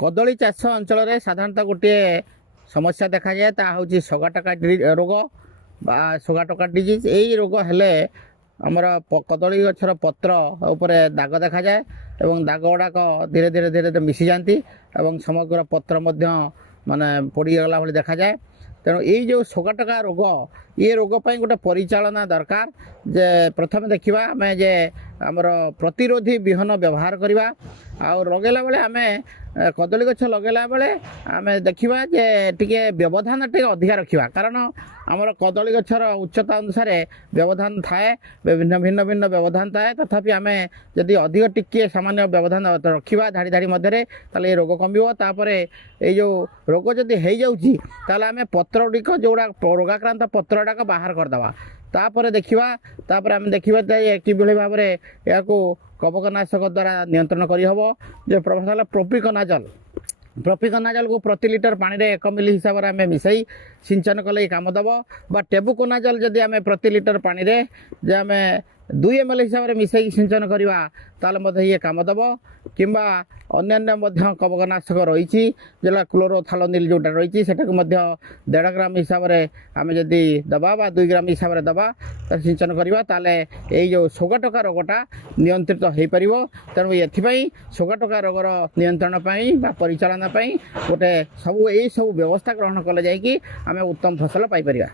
कदली चाष अंचल साधारणतः गोटे समस्या देखा जाए ता हूँ सगाटका रोग बा सगाटका डिजीज यही रोग हेले आमर कदली गछर पत्र उपरे दाग देखा जाए एवं दाग गुड़ाक धीरे धीरे धीरे धीरे मिसी जाती एवं समग्र पत्र माने पोड़गला भाई देखा जाए। तेणु ये जो सगाटका रोग ये रोग पर गोटे परिचालना दरकार जे प्रथम देखा आम जे आमर प्रतिरोधी विहन व्यवहार करवा आउ लगेला बेले आम कदली गछ लगेला बेले आम देखा जे टिके व्यवधान टे अधिका रखा कारण आमर कदली गछर उच्चता अनुसार व्यवधान थाए भिन्न भिन्न भिन्न व्यवधान थाए तथापि आम जदि अधिक टिके सामान्य व्यवधान रखा धाड़ी धाड़ी मध्य ताले रोग कमिबो तापर ये जो रोग जदि हो जाउची ताले आम पत्र गुड़िक जोड़ा रोगाक्रांत पत्र गुड़ाक बाहर करदे तापर देखा तापर आम देखा कि भाव में या कवकनाशक द्वारा नियंत्रण करहब जो प्रभाव प्रोपिकनाजल प्रोपिकनाजल को प्रति लिटर पानी रे 1 मिली हिसाब से आम मिसई सिंचन कले काम दब बा टेबुकोनाजल जदि आम प्रति लिटर पानी रे जे आम 2 ml हिसाब से मिसई सिंचन करवा ताले ये काम दब किंबा अन्य कवकनाशक रही जोटा क्लोरोथालोनिल जोटा रही से 1.5 ग्राम हिसाब से आम जदि दबा 2 ग्राम हिसाब से दबा सिंचन करवा ताले यही जो सगाटका रोगटा नियंत्रित हो पार। तेणु ये सगाटका रोगर नियंत्रण परिचालना गोटे सब यही सब व्यवस्था ग्रहण कले जाकि आम उत्तम फसल पाई परिबा।